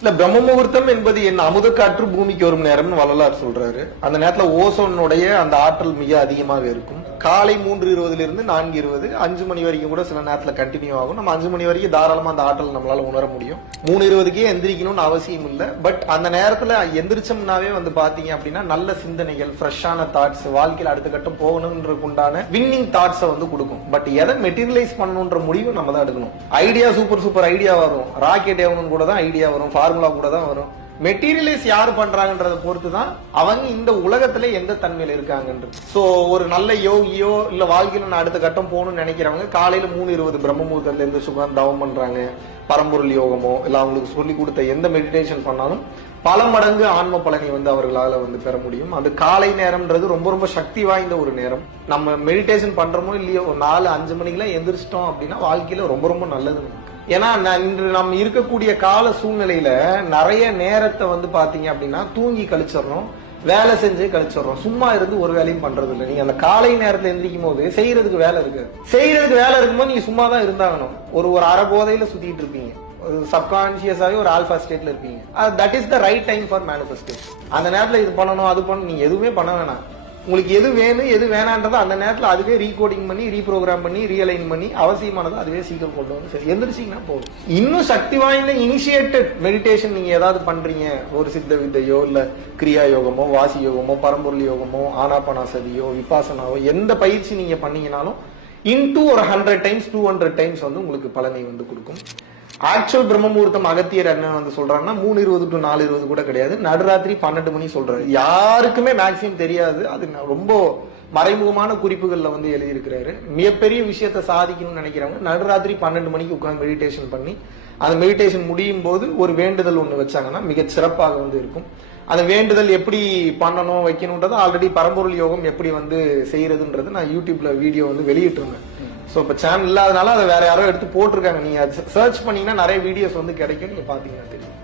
இல்ல பிரம்ம முகூர்த்தம் என்பது என்ன, அமுத காற்று பூமிக்கு வரும் நேரம்னு வள்ளலார் சொல்றாரு. அந்த நேரத்துல ஓசோனுடைய அந்த ஆற்றல் மிக அதிகமாக இருக்கும். காலை 3:20 இருந்து 4:20 5 மணி வரைக்கும் கூட சில நேரத்துல கண்டினியூ ஆகும். நம்ம 5 மணி வரைக்கும் தாராளமா அந்த ஆற்றல் நம்மளால உணர முடியும். 3:20க்கே எந்திரிக்கணும்னு அவசியம் இல்ல. பட் அந்த நேரத்துல எந்திரிச்சோம்னாவே வந்து பாத்தீங்க அப்படின்னா நல்ல சிந்தனைகள், ஃப்ரெஷ்ஷான தாட்ஸ், வாழ்க்கையில அடுத்த கட்டம் போகணும்ன்றதுக்கு உண்டான வின்னிங் தாட்ஸை வந்து கொடுக்கும். பட் எதை மெட்டீரியலைஸ் பண்ணணும்ன்ற முடிவு நம்ம தான் எடுக்கணும். ஐடியா சூப்பர் ஐடியா வரும், ராக்கெட் ஏவணும் கூட தான் ஐடியா வரும், ஃபார்முலா கூட தான் வரும். மெட்டீரியலைஸ் யாரு பண்றாங்கன்றத பொறுத்து தான் அவங்க இந்த உலகத்துல எந்த தன்மையில இருக்காங்கன்றது. சோ ஒரு நல்ல யோகியோ இல்ல வாழ்க்கையில நான் அடுத்த கட்டம் போகணும்னு நினைக்கிறவங்க காலையில 3:20 பிரம்ம முகூர்த்தத்துல இருந்து சுகம் தவம் பண்றாங்க. பரம்பொருள் யோகமோ இல்ல அவங்களுக்கு சொல்லி கொடுத்த எந்த மெடிடேஷன் பண்ணாலும் பல மடங்கு ஆன்ம பலனை வந்து அவர்களால வந்து பெற முடியும். அந்த காலை நேரம்ன்றது ரொம்ப ரொம்ப சக்தி வாய்ந்த ஒரு நேரம். நம்ம மெடிடேஷன் பண்றோமோ இல்லையோ 4-5 மணிக்கெல்லாம் எந்திரிச்சிட்டோம் அப்படின்னா வாழ்க்கையில ரொம்ப ரொம்ப நல்லது நமக்கு. ஏன்னா இன்று நம்ம இருக்கக்கூடிய கால சூழ்நிலையில நிறைய நேரத்தை வந்து பாத்தீங்க அப்படின்னா தூங்கி கழிச்சிடறோம், வேலை செஞ்சு கழிச்சிடறோம், சும்மா இருந்து ஒரு வேலையும் பண்றது இல்லை. நீங்க அந்த காலை நேரத்துல எந்திரிக்கும் போது செய்யறதுக்கு வேலை இருக்கும்போது நீங்க சும்மா தான் இருந்தாகணும். ஒரு அரை போதையில சுத்திட்டு இருப்பீங்க, சப்கான்சியஸாவே ஒரு ஆல்பா ஸ்டேட்ல இருப்பீங்க. That is the right time for manifestation. அந்த நேரத்துல இது பண்ணணும் அது பண்ணணும் நீங்க எதுவுமே பண்ண வேணாம். உங்களுக்கு எது வேணும் எது வேணான்றதை அந்த நேரத்தில் அதுவே ரீகோடிங் பண்ணி ரீப்ரோகிராம் பண்ணி ரீஅலைன் பண்ணி அவசியமானதை அதுவே சீக்கிரம் கொண்டு வந்து சரி எந்திரிச்சிங்கன்னா போதும். இன்னும் சக்தி வாய்ந்த இனிஷியேட்டட் மெடிடேஷன் நீங்க ஏதாவது பண்றீங்க, ஒரு சித்த வித்தையோ இல்ல கிரியா யோகமோ வாசி யோகமோ பரம்பொருள் யோகமோ ஆனாபானாசதியோ விபாசனாவோ எந்த பயிற்சி நீங்க பண்ணீங்கனாலும் இன்டூ ஒரு 100 டைம்ஸ் 200 டைம்ஸ் வந்து உங்களுக்கு பலனை வந்து கொடுக்கும். ஆக்சுவல் பிரம்ம முகூர்த்தம் அகத்தியர் என்ன வந்து சொல்றாங்கன்னா 3:20 to 4:20 கூட கிடையாது, நடுராத்திரி 12 மணி சொல்றாரு. யாருக்குமே மேக்சிமம் தெரியாது, அது ரொம்ப மறைமுகமான குறிப்புகள்ல வந்து எழுதியிருக்கிறாரு. மிகப்பெரிய விஷயத்த சாதிக்கணும்னு நினைக்கிறவங்க நடுராத்திரி 12 மணிக்கு உட்கார்ந்து மெடிடேஷன் பண்ணி அந்த மெடிடேஷன் முடியும் போது ஒரு வேண்டுதல் ஒண்ணு வச்சாங்கன்னா மிக சிறப்பாக வந்து இருக்கும். அந்த வேண்டுதல் எப்படி பண்ணணும் வைக்கணும்ன்றது ஆல்ரெடி பரம்பொருள் யோகம் எப்படி வந்து செய்யறதுன்றது நான் யூடியூப்ல வீடியோ வந்து வெளியிட்டு இருந்தேன். சோ இப்ப சேனல் இல்லாதனால அதை வேற யாரோ எடுத்து போட்டிருக்காங்க. நீங்க சர்ச் பண்ணீங்கன்னா நிறைய வீடியோஸ் வந்து கிடைக்கும், நீங்க பாத்தீங்கன்னா தெரியும்.